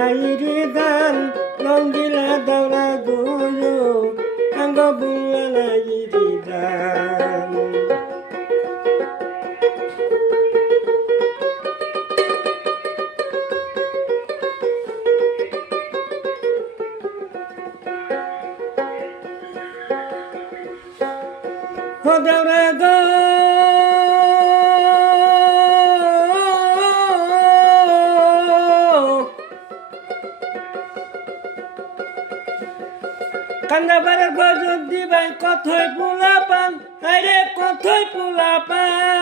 নাইরি দান রঙ্গিলা দৌড়া গোয়ো আঙ্গ বুলা নাইরি দান ও দৌড়া গো কান্দাবারের বজর দিবাই কথই পোলা পান আরে কথই পোলা পান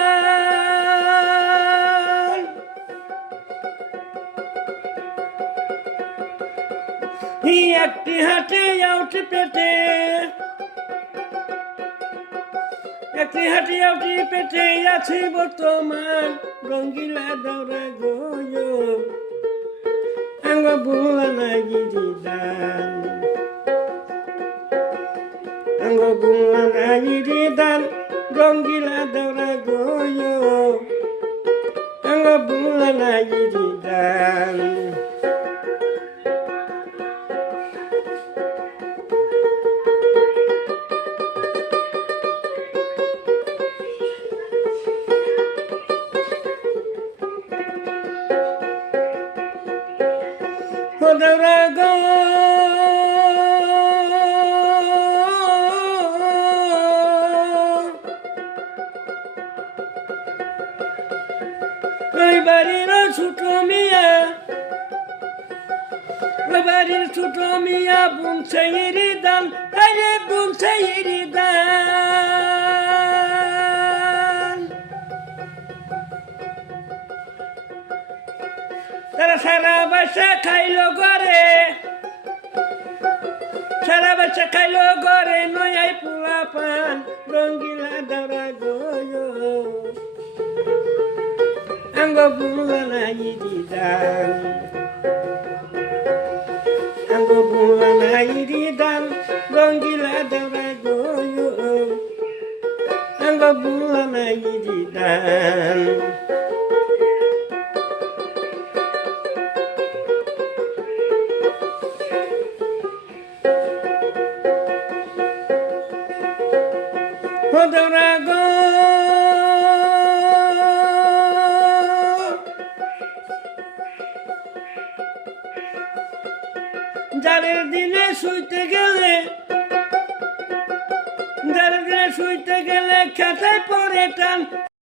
একটি হাটে আউটি পেটে একটি হাটে আউটি পেটে আছি বর্তমান রঙ্গিলা দৌড়া গোয়ো আঙ্গ বুলা নাইরি দান আঙ্গ বুলা নাইরি দান রঙ্গিলা দৌড়া গোয়ো আঙ্গ বুলা নাইরি দান ও দৌড়া গো ওই বাড়ির ছোট মিয়া ওই বাড়ির ছোট মিয়া বুনছে ইরি দান আরে বুনছে ইরি দান তারা সারা বাসা খাইলো ঘরে সারা বাসা খাইলো ঘরে নয়াই পোলা পান রঙ্গিলা দৌড়া গোয়ো আঙ্গ বুলা নাইরি দান আঙ্গ বুলা নাইরি দান রঙ্গিলা দৌড়া গোয়ো আঙ্গ বুলা নাইরি দান ও দৌড়া গো জারের দিনে শুইতে গেলে খেতে পরে টান